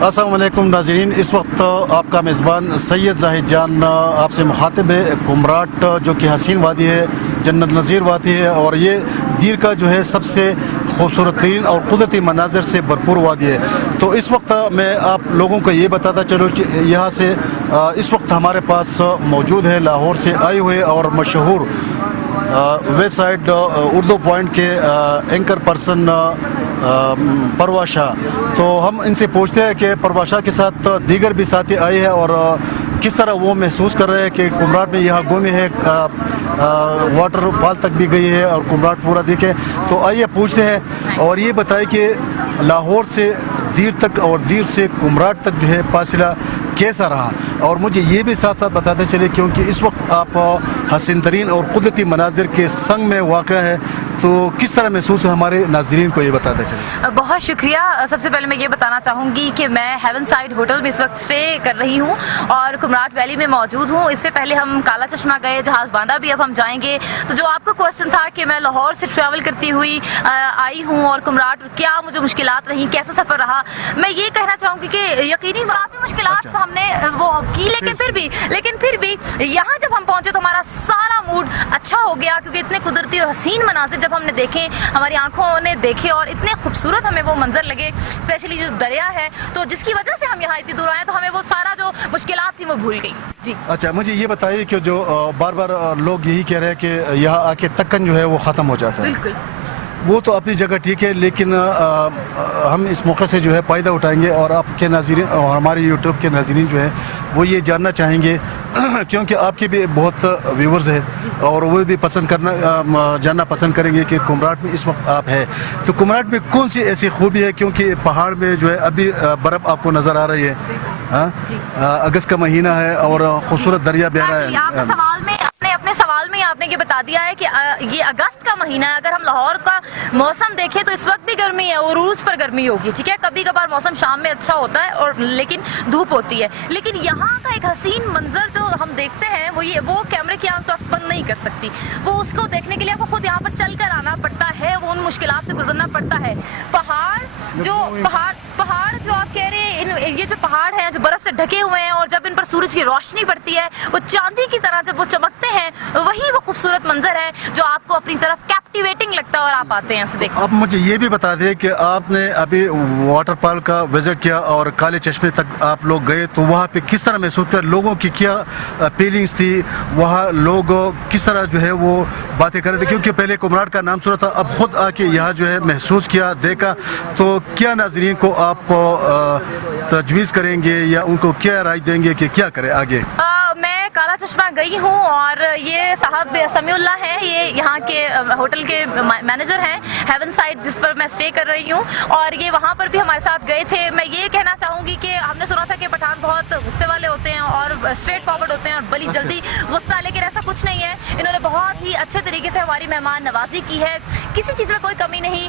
अस्सलाम वालेकुम नाज़रीन, इस वक्त आपका मेज़बान सैयद जाहिद जान आपसे मुखातिब है। कुमराट जो कि हसीन वादी है, जन्नत नज़ीर वादी है और ये दीर का जो है सबसे खूबसूरत तरीन और कुदरती मनाज़र से भरपूर वादी है। तो इस वक्त मैं आप लोगों को ये बताता चलूँ, यहाँ से इस वक्त हमारे पास मौजूद है लाहौर से आए हुए और मशहूर वेबसाइट उर्दू पॉइंट के एंकर पर्सन परवा शाह। तो हम इनसे पूछते हैं कि परवा शाह के साथ दीगर भी साथी आए हैं और किस तरह वो महसूस कर रहे हैं कि कुमराट में यहाँ घूमे हैं, वाटर फॉल तक भी गई है और कुमराट पूरा देखे। तो आइए पूछते हैं और ये बताएं कि लाहौर से दीर तक और दीर से कुमराट तक जो है फासला कैसा रहा। और मुझे ये भी साथ साथ बताते चले क्योंकि इस वक्त आप हसीन तरीन और कुदरती मनाजिर के संग में वाक़ा है, तो किस तरह महसूस है हमारे नाज़रीन को ये बताते चले। बहुत शुक्रिया। सबसे पहले मैं ये बताना चाहूँगी कि मैं हेवन साइड होटल में इस वक्त स्टे कर रही हूँ और कुमराट वैली में मौजूद हूँ। इससे पहले हम काला चश्मा गए, जहाज़ बांधा भी अब हम जाएंगे। तो जो आपका क्वेश्चन था कि मैं लाहौर से ट्रैवल करती हुई आई हूँ और कुमराट क्या मुझे मुश्किलात रही, कैसा सफ़र रहा, मैं ये कहना चाहूँगी कि यकीनी बात है मुश्किलात तो हमने वो की, लेकिन फिर भी यहाँ जब हम पहुँचे तो हमारा सारा मूड अच्छा हो गया क्योंकि इतने कुदरती और हसीन मनाजिर जब हमने देखे, हमारी आंखों ने देखे और इतने खूबसूरत हमें वो मंजर लगे, स्पेशली जो दरिया है, तो जिसकी वजह से हम यहाँ इतनी दूर आए तो हमें वो सारा जो मुश्किलात थी वो भूल गई। जी अच्छा, मुझे ये बताइए कि जो बार बार लोग यही कह रहे हैं कि यहाँ आके तक्कन जो है वो ख़त्म हो जाता है। बिल्कुल, वो तो अपनी जगह ठीक है, लेकिन हम इस मौके से जो है फ़ायदा उठाएंगे और आपके नाज़रीन और हमारे यूट्यूब के नाज़रीन जो है वो ये जानना चाहेंगे क्योंकि आपके भी बहुत व्यूवर्स हैं और वो भी जानना पसंद करेंगे कि कुमराट में इस वक्त आप है तो कुमराट में कौन सी ऐसी खूबी है, क्योंकि पहाड़ में जो है अभी बर्फ़ आपको नज़र आ रही है। हाँ, अगस्त का महीना है और खूबसूरत दरिया बह रहा है। अपने सवाल में आपने ये बता दिया है कि ये अगस्त का महीना है। अगर हम लाहौर का मौसम देखें तो इस वक्त भी गर्मी है और उरूज पर गर्मी होगी, ठीक है। कभी कभार मौसम शाम में अच्छा होता है और लेकिन धूप होती है। लेकिन यहाँ का एक हसीन मंजर जो हम देखते हैं वो कैमरे की आंख तो अक्स बंद नहीं कर सकती। वो उसको देखने के लिए आपको खुद यहाँ पर चल कर आना पड़ता है, वो उन मुश्किलात से गुजरना पड़ता है। पहाड़ जो आप कह रहे हैं, ये जो पहाड़ हैं जो बर्फ से ढके हुए हैं और जब इन पर सूरज की रोशनी पड़ती है वो चांदी की तरह जब वो चमकते हैं, वही वो खूबसूरत मंजर है जो आपको अपनी तरफ कैप्टिवेटिंग लगता है और आप आते हैं उसे देखने। अब मुझे ये भी बता दें कि आपने अभी वाटरफॉल का विजिट किया और काले चश्मे तक आप लोग गए, तो वहाँ पे किस तरह महसूस किया, लोगों की क्या फीलिंग्स थी, वहाँ लोग किस तरह जो है वो बातें कर रहे थे, क्योंकि पहले कुमराट का नाम सुना था, अब खुद आके यहाँ जो है महसूस किया, देखा, तो क्या नाज़रीन को आप तजवीज़ करेंगे या उनको क्या राय देंगे कि क्या करें आगे। मैं काला चश्मा गई हूँ और ये साहब समीउल्लाह हैं, ये यहाँ के होटल के मैनेजर हैं हेवन साइड जिस पर मैं स्टे कर रही हूँ, और ये वहाँ पर भी हमारे साथ गए थे। मैं ये कहना चाहूँगी कि हमने सुना था कि पठान बहुत गुस्से वाले होते हैं और स्ट्रेट फॉरवर्ड होते हैं और बड़ी जल्दी गुस्सा, लेकिन ऐसा कुछ नहीं है। इन्होंने बहुत ही अच्छे तरीके से हमारी मेहमान नवाजी की है, किसी चीज़ में कोई कमी नहीं।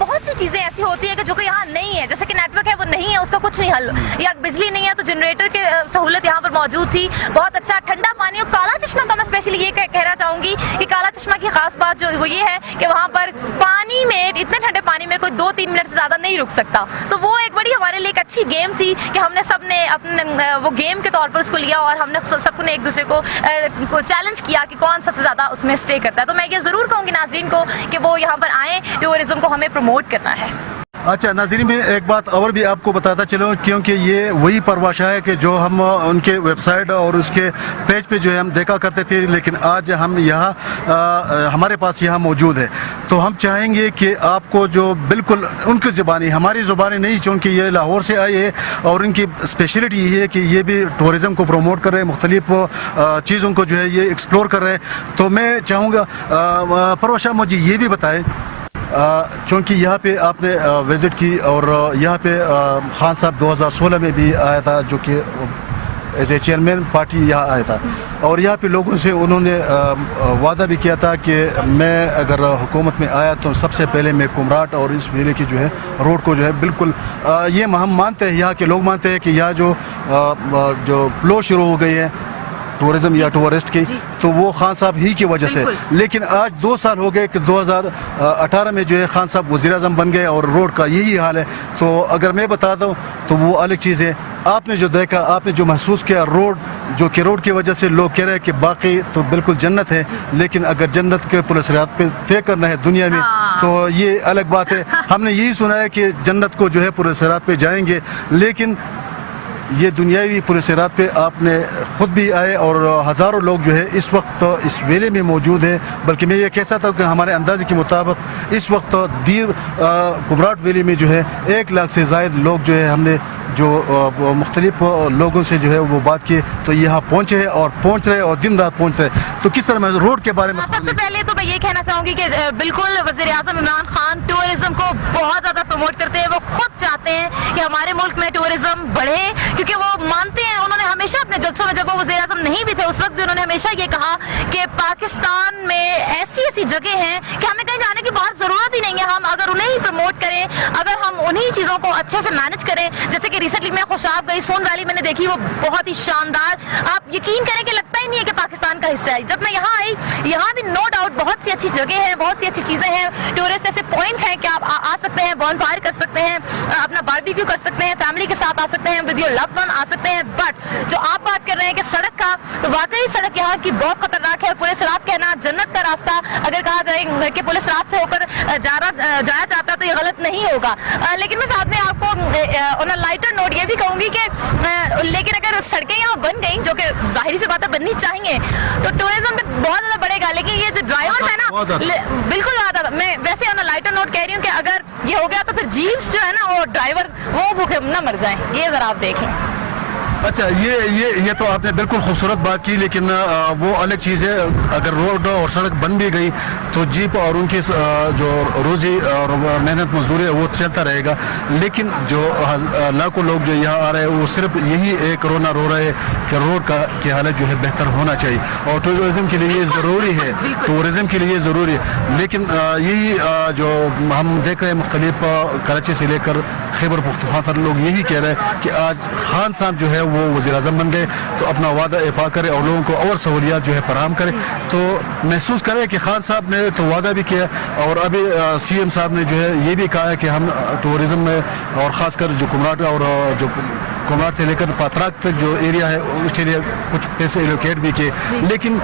बहुत सी चीज़ें ऐसी होती है कि जो कि यहाँ नहीं है, जैसे कि नेटवर्क है वो नहीं है, उसका कुछ नहीं हल, या बिजली नहीं है तो जनरेटर की सहूलत यहाँ पर मौजूद थी। बहुत अच्छा ठंडा पानी, और काला चश्मा का मैं स्पेशली ये कहना चाहूँगी कि काला चश्मा की खास बात जो वो ये है कि वहाँ पर पानी में, इतने ठंडे पानी में कोई 2-3 मिनट से ज़्यादा नहीं रुक सकता। तो वो एक बड़ी हमारे लिए एक अच्छी गेम थी कि हमने सबने अपने वो गेम के तौर पर उसको लिया और हमने सबको ने एक दूसरे को चैलेंज किया कि कौन सबसे ज़्यादा उसमें स्टे करता है। तो मैं ये ज़रूर कहूँगी नाज़रीन को कि वो यहाँ पर आएँ, टूरिज़्म को हमें प्रमोट करना है। अच्छा नाज़रीन, में एक बात और भी आपको बताता चलो, क्योंकि ये वही परवा शाह है कि जो हम उनके वेबसाइट और उसके पेज पे जो है हम देखा करते थे, लेकिन आज हम यहाँ हमारे पास यहाँ मौजूद है। तो हम चाहेंगे कि आपको जो बिल्कुल उनकी ज़ुबानी, हमारी ज़ुबानी नहीं, चूँकि ये लाहौर से आई है और इनकी स्पेशलिटी ये है कि ये भी टूरिज़म को प्रमोट कर रहे हैं, मुख्तलिफ चीज़ों को जो है ये एक्सप्लोर कर रहे हैं। तो मैं चाहूँगा परवा शाह मुझे ये भी बताएँ, चूँकि यहाँ पे आपने विज़िट की और यहाँ पे खान साहब 2016 में भी आया था, जो कि एज ए चेयरमैन पार्टी यहाँ आया था, और यहाँ पे लोगों से उन्होंने वादा भी किया था कि मैं अगर हुकूमत में आया तो सबसे पहले मैं कुमराट और इस मेले की जो है रोड को जो है बिल्कुल ये हम मानते हैं, यहाँ के लोग मानते हैं कि यहाँ जो फ्लो शुरू हो गई है टूरिज्म या टूरिस्ट की, तो वो खान साहब ही की वजह से। लेकिन आज 2 साल हो गए कि 2018 में जो है खान साहब वज़ीर आज़म बन गए और रोड का यही हाल है। तो अगर मैं बता दूँ तो वो अलग चीज़ है। आपने जो देखा, आपने जो महसूस किया, रोड जो कि रोड की वजह से लोग कह रहे हैं कि बाकी तो बिल्कुल जन्नत है, लेकिन अगर जन्नत के पुलिस रात पे तय करना है दुनिया में तो ये अलग बात है। हमने यही सुना है कि जन्नत को जो है पुलिस रात पे जाएंगे, लेकिन ये दुनियावी पुलिस रात पे आपने ख़ुद भी आए और हज़ारों लोग जो है इस वक्त इस वेले में मौजूद है। बल्कि मैं ये कह सकता हूँ कि हमारे अंदाजे के मुताबिक इस वक्त दीर कुमराट वैली में जो है 1 लाख से ज़ायद लोग जो है, हमने जो मुख्तलिफ लोगों से जो है वो बात की, तो यहाँ पहुँचे हैं और पहुँच रहे और दिन रात पहुँच रहे। तो किस तरह मैं रोड के बारे में सबसे पहले तो मैं ये कहना चाहूँगी कि बिल्कुल वज़ीर आज़म इमरान खान टूरिज़्म को बहुत ज़्यादा प्रमोट करते हैं। वो खुद चाहते हैं कि हमारे मुल्क में टूरिज़्म बढ़े, क्योंकि वो मानते हैं, उन्होंने हमेशा अपने जलसों में, जब वो वज़ीर आज़म नहीं भी थे उस वक्त भी उन्होंने हमेशा ये कहा कि पाकिस्तान में ऐसी ऐसी जगह हैं कि हमें कहीं जाने की बहुत ज़रूरत ही नहीं है। हम अगर उन्हें ही प्रमोट करें, अगर हम उन्हीं चीज़ों को अच्छे से मैनेज करें, जैसे कि रिसेंटली मैं खुशाब गई, सोन वैली मैंने देखी, वो बहुत ही शानदार, आप यकीन करें कि लगता ही नहीं है कि पाकिस्तान का हिस्सा है। जब मैं यहाँ आई, यहाँ भी नो डाउट बहुत सी अच्छी जगह है, बहुत सी अच्छी चीज़ें हैं, टूरिस्ट ऐसे पॉइंट्स हैं कि आप आ सकते हैं, बॉन फायर कर सकते हैं, अपना बारबेक्यू कर सकते हैं, फैमिली के साथ आ सकते हैं, विद योर लव्ड वन आ सकते हैं। बट जो आप बात कर रहे हैं कि सड़क का, तो वाकई सड़क यहाँ की बहुत खतरनाक है। और पुलिस रात कहना जन्नत का रास्ता, अगर कहा जाए कि पुलिस रात से होकर जाया जाता तो ये गलत नहीं होगा। लेकिन मैं साथ में आपको ऑन अ लाइटर नोट ये भी कहूँगी कि लेकिन अगर सड़कें यहाँ बन गई, जो कि जाहिर सी बात है बननी चाहिए, तो टूरिज्म भी बहुत ज़्यादा बढ़ेगा। लेकिन ये जो ड्राइवर है ना, बिल्कुल ज़्यादा, मैं वैसे ऑन अ लाइटर नोट कह रही हूँ कि अगर ये हो गया तो फिर जीप्स जो है ना, वो ड्राइवर वो भूखे ना मर जाएं, ये ज़रा आप देखें। अच्छा, ये तो आपने बिल्कुल खूबसूरत बात की, लेकिन वो अलग चीज़ है। अगर रोड और सड़क बन भी गई तो जीप और उनकी जो रोज़ी और मेहनत मजदूरी है वो चलता रहेगा। लेकिन जो लाखों लोग जो यहाँ आ रहे हैं वो सिर्फ यही एक रोना रो रहे हैं कि रोड की हालत जो है बेहतर होना चाहिए, और टूरिज़म के लिए ये ज़रूरी है, टूरिज़म के लिए ज़रूरी है। लेकिन यही जो हम देख रहे हैं मुख्तलिफ कराची से लेकर खैबर पख्तूनख्वा तक लोग यही कह रहे हैं कि आज खान साहब जो है वो वज़ीर आज़म बन गए, तो अपना वादा इफ़ा करे और लोगों को और सहूलियात जो है फराहम करे। तो महसूस करें कि खान साहब ने तो वादा भी किया, और अभी CM साहब ने जो है ये भी कहा है कि हम टूरिज़म में, और ख़ासकर जो कुमराट और जो कुमराट से लेकर पात्राक तक जो एरिया है उसके लिए कुछ पैसे एलोकेट भी किए। लेकिन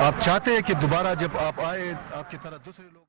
आप चाहते हैं कि दोबारा जब आप आए, आपकी तरह दूसरे लोग